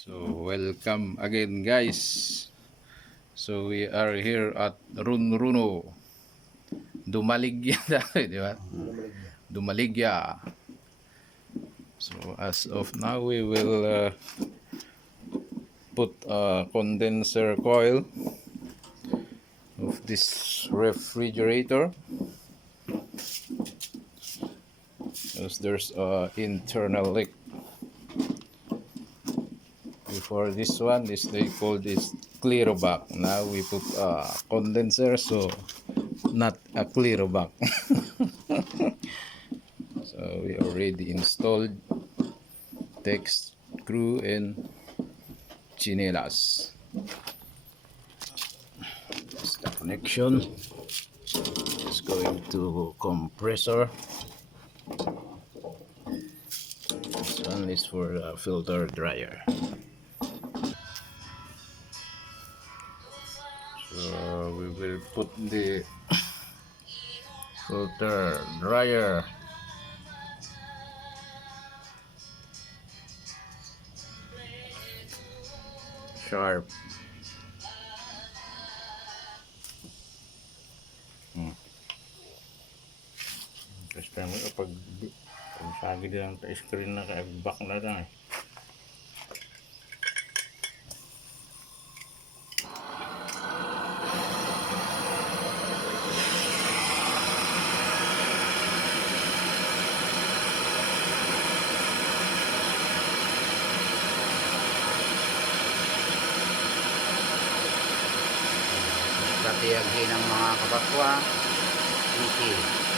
So, welcome again guys. So, we are here at Runruno. Dumaligya tayo, di ba? Dumaligya. So, as of now, we will put a condenser coil of this refrigerator. Because there's a internal leak. Before this one, they call this clear back. Now we put a condenser, so not a clear back. So we already installed text screw and chinelas. That's the connection. It's going to compressor. This one is for the filter dryer. So we will put the filter dryer sharp. Kasi pag sagid lang sa screen na kaya back na lang eh. Katiyagin ng mga kapatwa. Okay.